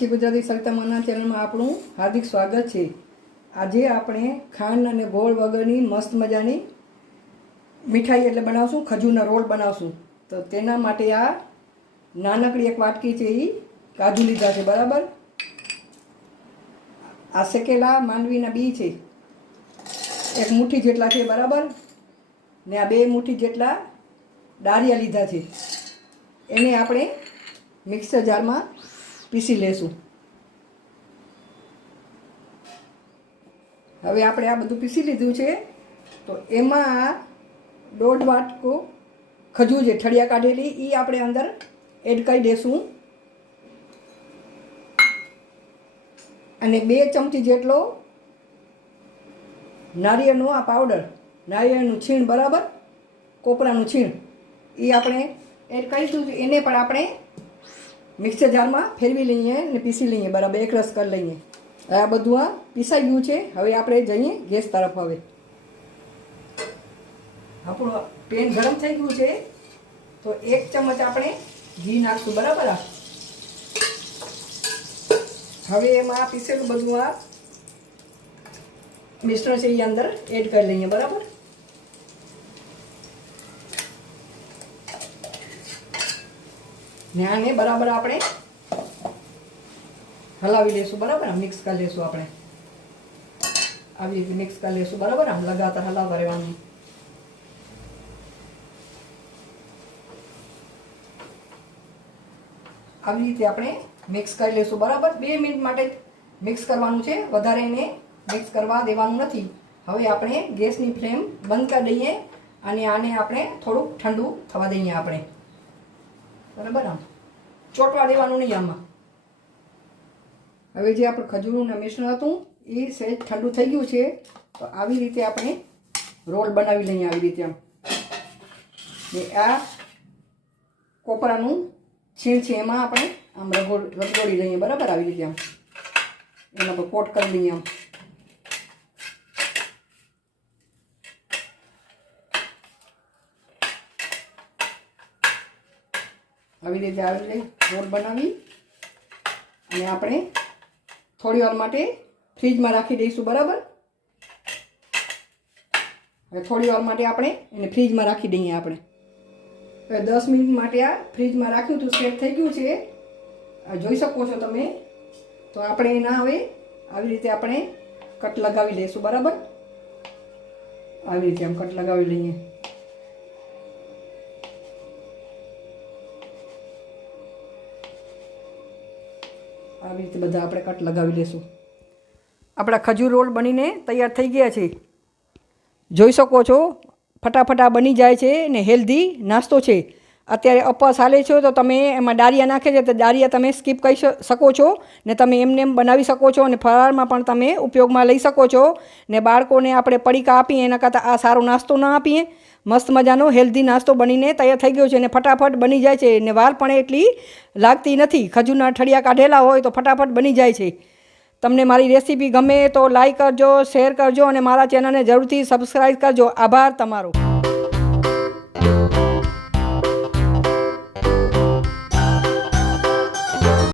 કચ્છી ગુજરાતી સરિતામાના ચેનલમાં આપણું હાર્દિક સ્વાગત છે। આજે આપણે ખાંડ અને ગોળ વગરની મસ્ત મજાની મીઠાઈ એટલે બનાવશું, ખજૂરના રોલ બનાવશું। તો તેના માટે આ નાનકડી એક વાટકી છે એ કાજુ લીધા છે, બરાબર। આ શેકેલા માંડવીના બી છે, એક મુઠ્ઠી જેટલા છે, બરાબર। ને આ 2 મુઠ્ઠી જેટલા ડાળિયા લીધા છે, એને આપણે મિક્સર જારમાં પીસી લેશું। હવે આપણે આ બધું પીસી લીધું છે, તો એમાં 1.5 વાટકો ખજૂર છે ઠળિયા કાઢેલી, એ આપણે અંદર એડ કરી દઈશું। અને 2 ચમચી જેટલો નારિયેળનો આ પાવડર, નારિયેળનું છીણ, બરાબર, કોપરાનું છીણ, એ આપણે એડ કરીશું। એને પણ આપણે મિક્સર જારમાં ફેરવી લઈએ અને પીસી લઈએ, બરાબર, એકરસ કરી લઈએ। આ બધું આ પીસાઈ ગયું છે। હવે આપણે જઈએ ગેસ તરફ। હવે આપણું પેન ગરમ થઈ ગયું છે, તો 1 ચમચ આપણે ઘી નાખશું, બરાબર। હવે એમાં પીસેલું બધું આ મિશ્રણ છે એ અંદર એડ કરી લઈએ, બરાબર। ને આને બરાબર આપણે હલાવી લઈશું, બરાબર। મિક્સ કરી લઈશું, આપણે આવી રીતે મિક્સ કરી લઈશું, બરાબર। આમ લગાતાર હલાવતા રહેવાનું। આવી રીતે આપણે મિક્સ કરી લઈશું, બરાબર। 2 મિનિટ માટે મિક્સ કરવાનું છે, વધારે એને મિક્સ કરવા દેવાનું નથી। હવે આપણે ગેસની ફ્લેમ બંધ કરી દઈએ અને આને આપણે થોડુંક ઠંડુ થવા દઈએ, આપણે, બરાબર। આમ ચોંટવા દેવાનું નહીં આમાં। હવે જે આપણે ખજૂરનું મિશ્રણ હતું એ સહેજ ઠંડુ થઈ ગયું છે, તો આવી રીતે આપણે રોલ બનાવી લઈએ, આવી રીતે આમ। ને આ કોપરાનું છીણ છે એમાં આપણે આમ રગડોળી લઈએ, બરાબર, આવી રીતે આમ એના પર કોટ કરી લઈએ, આમ। આવી રીતે રોલ બનાવી અને આપણે થોડી વાર માટે ફ્રીજમાં રાખી દઈશું, બરાબર। હવે થોડી વાર માટે આપણે એને ફ્રીજમાં રાખી દઈએ, આપણે હવે 10 મિનિટ માટે આ ફ્રીજમાં રાખ્યું હતું, સેટ થઈ ગયું છે, જોઈ શકો છો તમે। તો આપણે એના હવે આવી રીતે આપણે કટ લગાવી લઈશું, બરાબર। આવી રીતે આમ કટ લગાવી લઈએ। આવી રીતે બધા આપણે કટ લગાવી લઈશું। આપણા ખજૂર રોલ બનીને તૈયાર થઈ ગયા છે, જોઈ શકો છો। ફટાફટ આ બની જાય છે ને હેલ્ધી નાસ્તો છે। અત્યારે અપવાસ હાલે છે તો તમે એમાં ડાળિયા નાખે છે, તો ડાળિયા તમે સ્કીપ કરી શકો છો ને તમે એમને એમ બનાવી શકો છો, અને ફરાળમાં પણ તમે ઉપયોગમાં લઈ શકો છો। ને બાળકોને આપણે પડીકા આપીએ એના કરતાં આ સારો નાસ્તો ના આપીએ। મસ્ત મજાનો હેલ્ધી નાસ્તો બનીને તૈયાર થઈ ગયો છે, અને ફટાફટ બની જાય છે, ને વાર પણ એટલી લાગતી નથી। ખજૂરના ઠળિયા કાઢેલા હોય તો ફટાફટ બની જાય છે। તમને મારી રેસીપી ગમે તો લાઈક કરજો, શેર કરજો અને મારા ચેનલને જરૂરથી સબસ્ક્રાઈબ કરજો। આભાર તમારો।